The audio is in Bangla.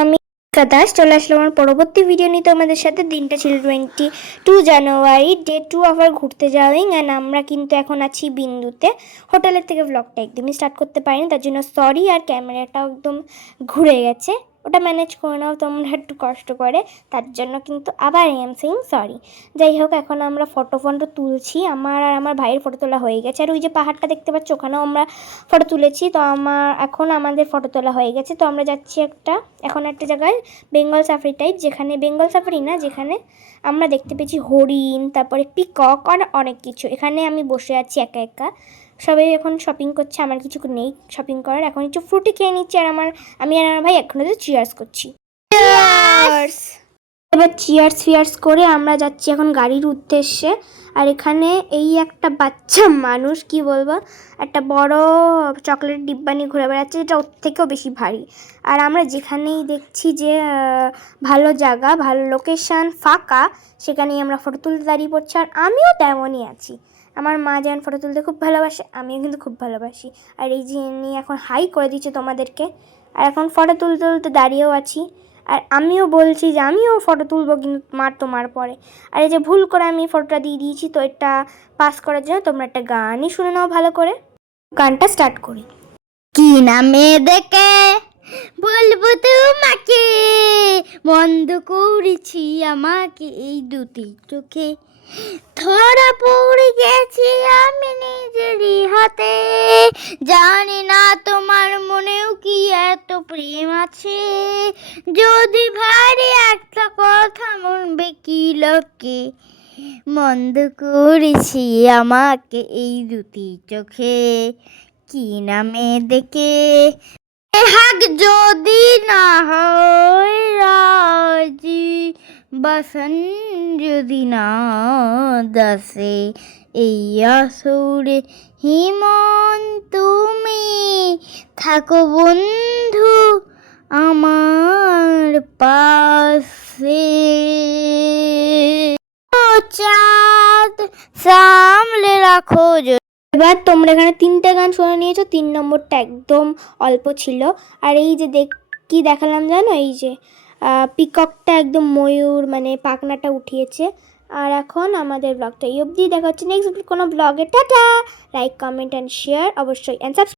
আমি দাস চলে আসলাম আমার পরবর্তী ভিডিও নিয়ে তোমাদের সাথে। দিনটা ছিল 22 জানুয়ারি, ডে 2 আবার ঘুরতে যাওয়িং। অ্যান্ড আমরা কিন্তু এখন আছি বিন্দুতে। হোটেলের থেকে ব্লগটা একদমই স্টার্ট করতে পারিনি, তার জন্য সরি। আর ক্যামেরাটাও একদম ঘুরে গেছে, ওটা ম্যানেজ করে নাও তোমরা একটু কষ্ট করে, তার জন্য কিন্তু আবার আই এম সেইং সরি। যাই হোক, এখন আমরা ফটো তুলছি। আমার আর আমার ভাইয়ের ফটো তোলা হয়ে গেছে। আর ওই যে পাহাড়টা দেখতে পাচ্ছ, ওখানেও আমরা ফটো তুলেছি। তো আমাদের ফটো তোলা হয়ে গেছে। তো আমরা যাচ্ছি এখন একটা জায়গায়, বেঙ্গল সাফারি টাইপ, যেখানে বেঙ্গল সাফারি না, যেখানে আমরা দেখতে পেয়েছি হরিণ, তারপরে পিকক আর অনেক কিছু। এখানে আমি বসে আছি একা একা, সবাই এখন শপিং করছে, আমার কিছু নেই শপিং করার। এখন একটু ফ্রুটি খেয়ে নিচ্ছি। আর আমি আর আমার ভাই এখন চিয়ার্স করছি। এবার চিয়ার্স করে আমরা যাচ্ছি এখন গাড়ির উদ্দেশ্যে। আর এখানে এই একটা বাচ্চা মানুষ, কি বলবো, একটা বড় চকলেট ডিব্বা নিয়ে ঘুরে বেড়াচ্ছে, যেটা ওর থেকেও বেশি ভারী। আর আমরা যেখানেই দেখছি যে ভালো জায়গা, ভালো লোকেশান, ফাঁকা, সেখানেই আমরা ফটো তুলতে দাঁড়িয়ে পড়ছি। আর আমিও তেমনই আছি। আমার মা যেমন ফটো তুলতে খুব ভালোবাসে, আমিও কিন্তু খুব ভালোবাসি। আর এই যে নিয়ে এখন হাই করে দিচ্ছে তোমাদেরকে। আর এখন ফটো তুলতে দাঁড়িয়েও আছি। আর আমিও বলছি যে আমিও ফটো তুলবো, কিন্তু তোমার পরে। আর এই যে ভুল করে আমি ফটোটা দিয়ে দিয়েছি, তো এটা পাস করার জন্য তোমরা একটা গানই শুনে নাও ভালো করে। গানটা স্টার্ট করি। কি নামে দেখে বলবো তোমাকে, মন্দ করেছি আমাকে এই দুটি চোখে, ধরা পড়ে গেছি আমি নিজেরই হাতে, জানি না তোমার মনেও কি এত প্রেম আছে, যদি ভারী একটা কথা মনবে কি লোকে, মন্দ করেছি আমাকে এই দুটি চোখে, কি নামে দেখে হাক যদি না হয় রাজি, বাসন যদি না দাসে, এই আসরে হিমন তুমি থাকো বন্ধু আমার পাশে, চাঁদ সামলে রাখো। এবার তোমরা এখানে 3টে গান শুনে নিয়েছো, 3 নম্বরটা একদম অল্প ছিল। আর এই যে কি দেখালাম জানো, এই যে পিককটা একদম ময়ূর মানে পাখনাটা উঠিয়েছে। আর এখন আমাদের ব্লগটা এই অবধি, দেখা হচ্ছে নেক্সট কোনো ব্লগে। Tata, like comment and share অবশ্যই, অ্যান্ড সাবস্ক্রাইব।